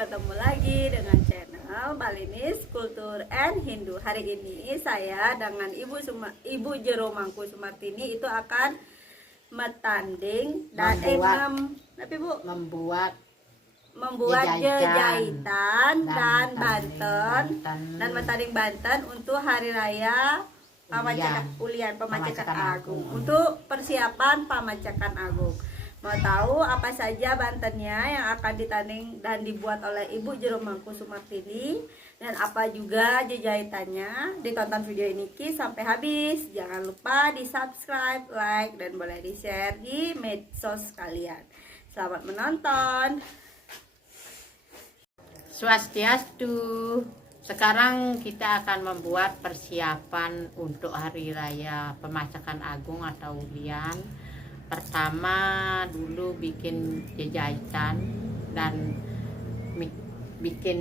ketemu lagi dengan channel Balinese Kultur and Hindu. Hari ini saya dengan Ibu Jero Mangku Sumartini itu akan metanding dan membuat jahitan dan banten dan metanding banten untuk hari raya Pamacakan Agung, untuk persiapan Pamacakan Agung. Mau tahu apa saja bantennya yang akan ditanding dan dibuat oleh Ibu Jero Mangku Sumartini dan apa juga jahitannya? Ditonton video ini sampai habis. Jangan lupa di subscribe, like, dan boleh di share di medsos kalian. Selamat menonton. Swastiastu. Sekarang kita akan membuat persiapan untuk hari raya Pemacakan Agung atau Ulian. Pertama dulu bikin jahitan dan bikin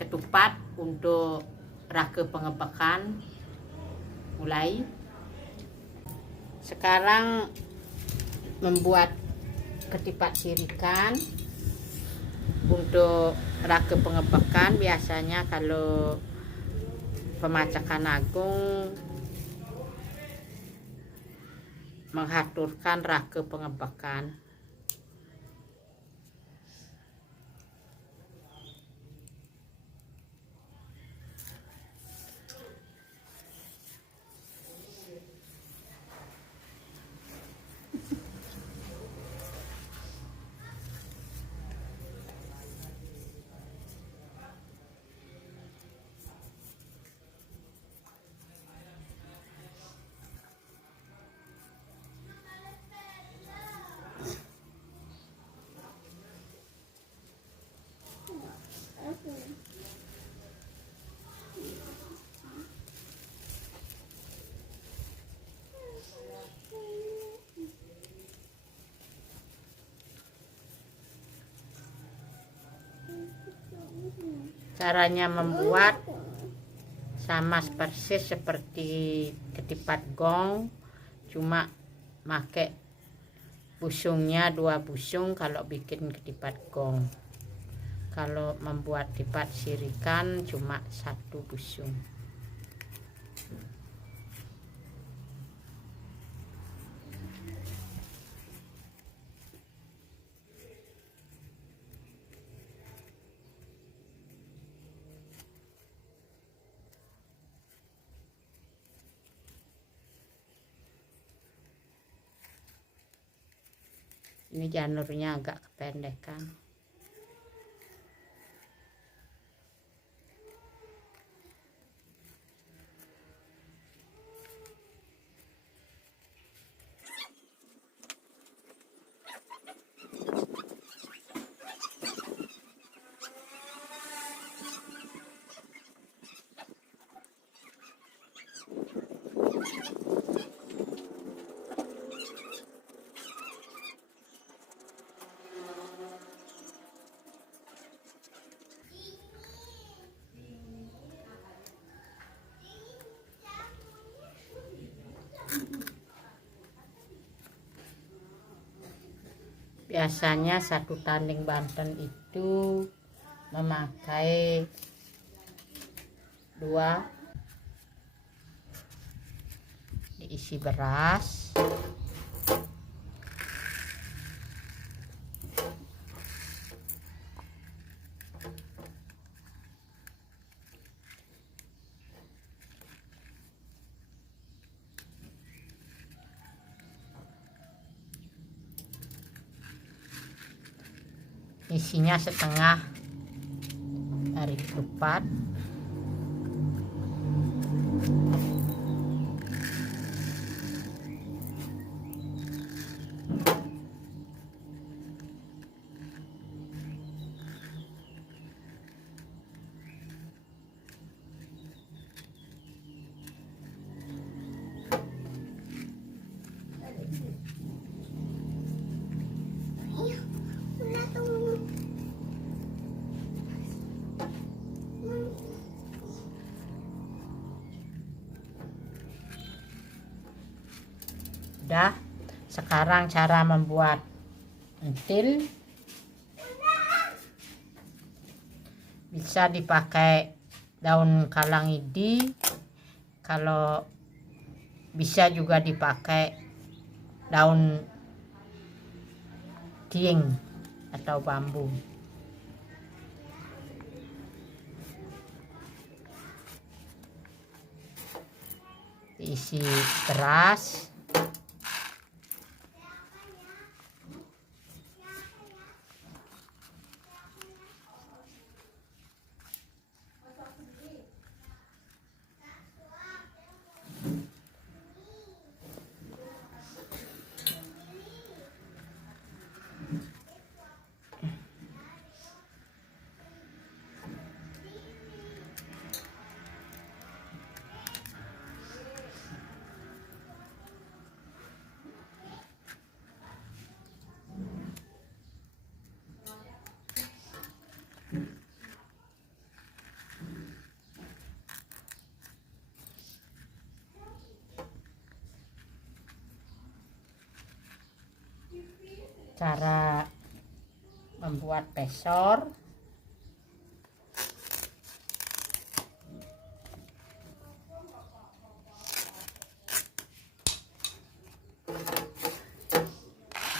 ketupat untuk raka pengepakan. Mulai sekarang membuat ketipat sirikan untuk raka pengepakan. Biasanya kalau Pemacakan Agung menghaturkan raka pengepakan. Caranya membuat sama persis seperti ketipat gong, cuma pakai busungnya 2 busung kalau bikin ketipat gong. Kalau membuat ketipat sirikan cuma 1 busung. Ini janurnya agak kependekan. Biasanya 1 tanding banten itu memakai 2 diisi beras, isinya setengah dari ketupat, udah. Sekarang cara membuat entil. bisa dipakai daun kalangidi, kalau bisa juga dipakai daun tiing atau bambu. Diisi beras, cara membuat pesor.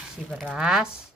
Isi beras,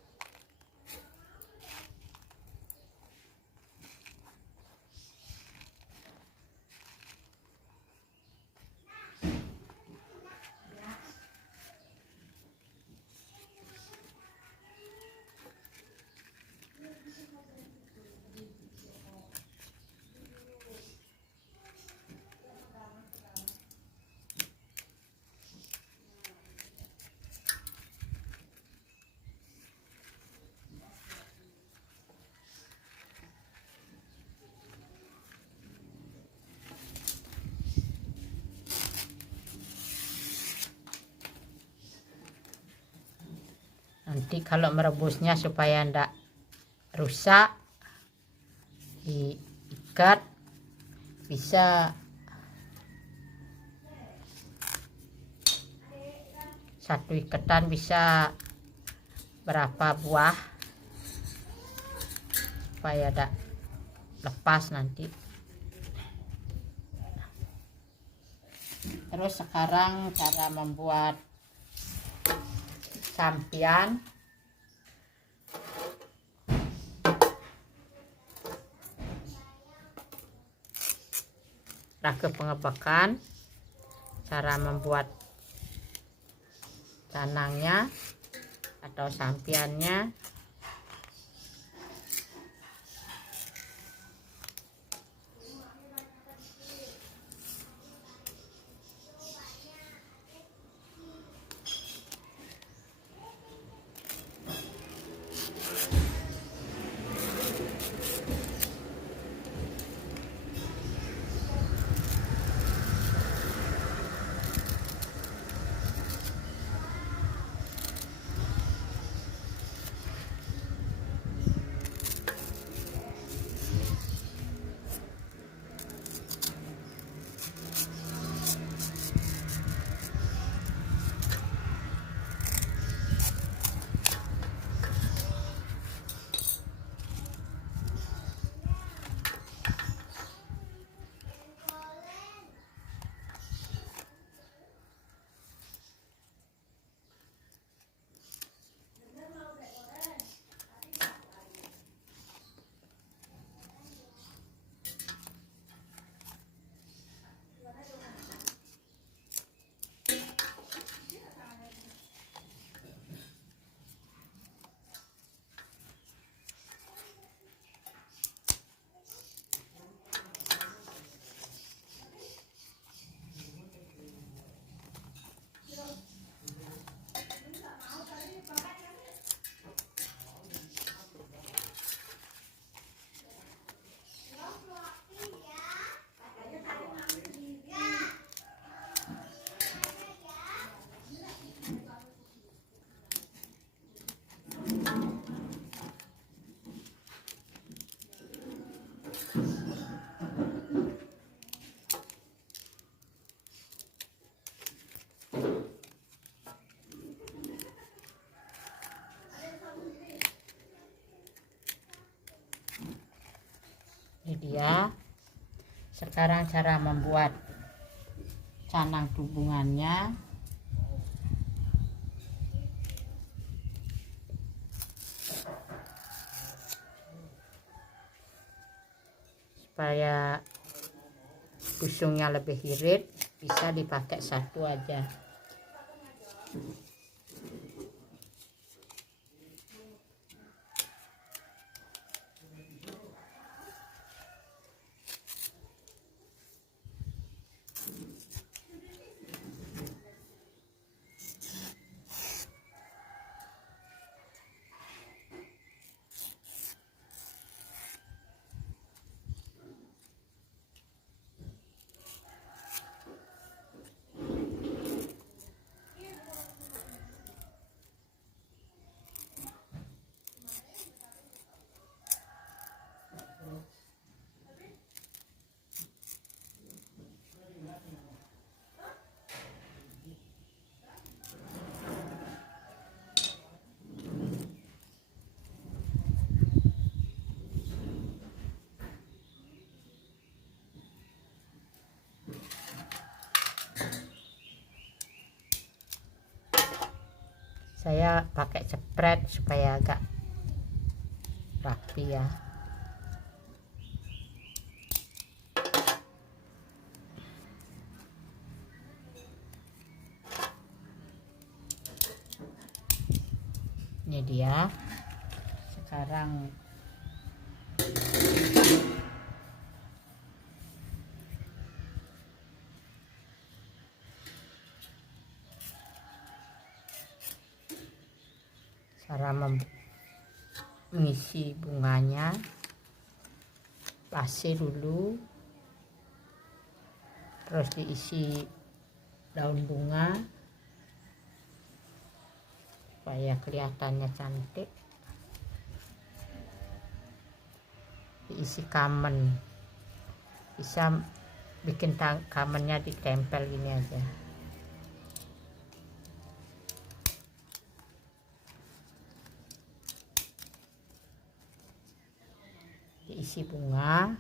nanti kalau merebusnya supaya ndak rusak, diikat, bisa satu ikatan bisa berapa buah supaya ndak lepas nanti. Terus sekarang cara membuat sampian. Rake pengebakan, cara membuat canangnya atau sampiannya. Sekarang cara membuat canang dubungannya. Supaya busungnya lebih irit, bisa dipakai satu aja. Saya pakai cepret supaya agak rapi ya. Ini dia. Sekarang cara mengisi bunganya, pasir dulu, terus diisi daun bunga supaya kelihatannya cantik, diisi kamen, bisa bikin kamennya ditempel gini aja. Diisi bunga,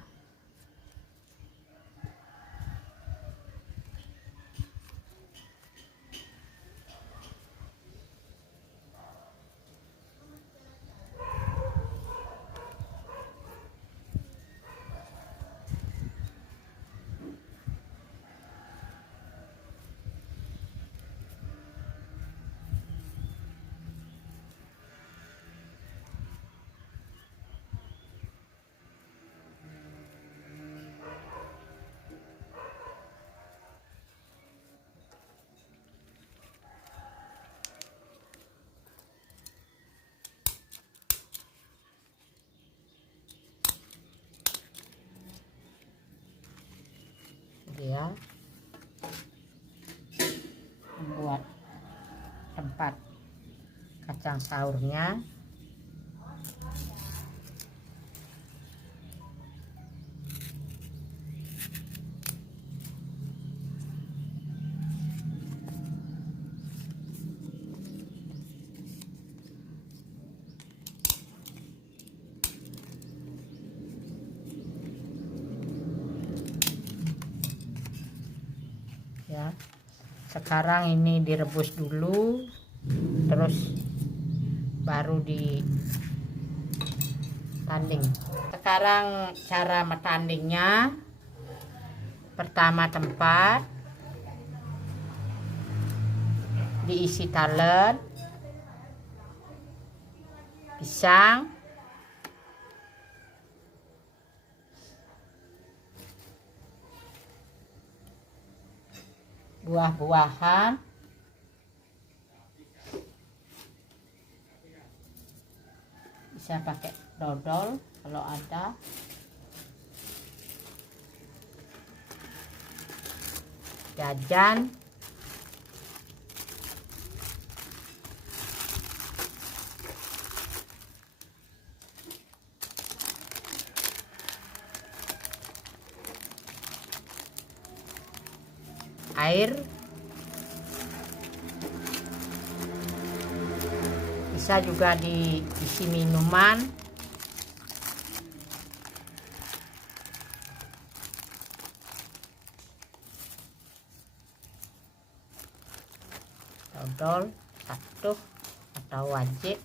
ya, membuat tempat kacang sahurnya. Ya, sekarang ini direbus dulu, terus baru ditanding. Sekarang cara metandingnya, pertama tempat diisi talen, pisang, buah-buahan, bisa pakai dodol kalau ada, jajan, air, bisa juga diisi minuman, odol satu atau wajib.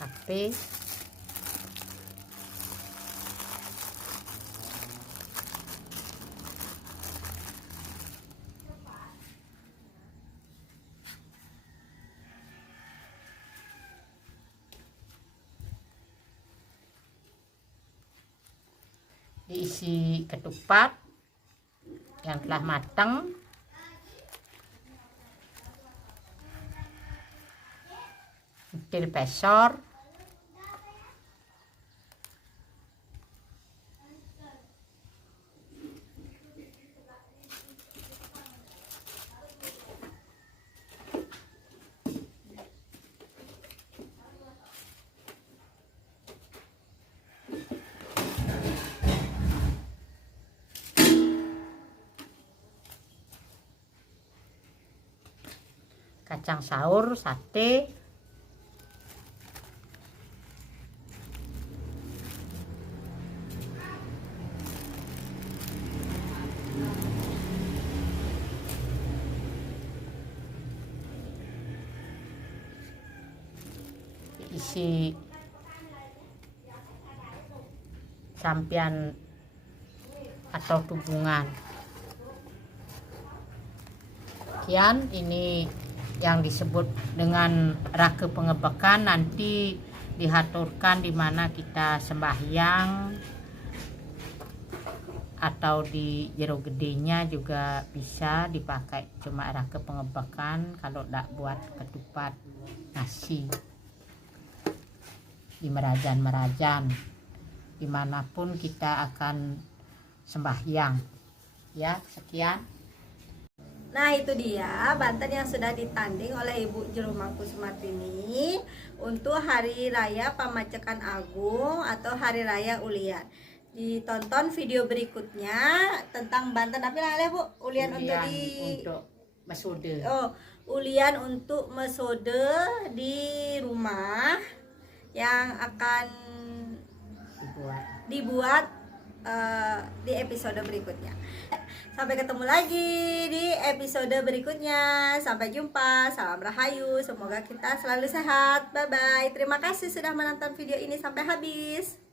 Tapi diisi ketupat yang telah matang, entil pesor, kacang saur, sate, isi sampian atau tubungan. Sekian, ini yang disebut dengan rake pengebekan, nanti dihaturkan di mana kita sembahyang atau di jero gedenya juga bisa dipakai, cuma rake pengebekan kalau tidak buat ketupat nasi di merajan-merajan dimanapun kita akan sembahyang. Ya, sekian. Nah, itu dia Banten yang sudah ditanding oleh Ibu Jerumangku Sumartini untuk Hari Raya Pamacekan Agung atau Hari Raya Ulian. Ditonton video berikutnya tentang Banten apa namanya Bu? Ulian untuk mesode. Oh, ulian untuk mesode di rumah yang akan dibuat di episode berikutnya. Sampai ketemu lagi di episode berikutnya. Sampai jumpa. Salam Rahayu. Semoga kita selalu sehat. Bye bye. Terima kasih sudah menonton video ini sampai habis.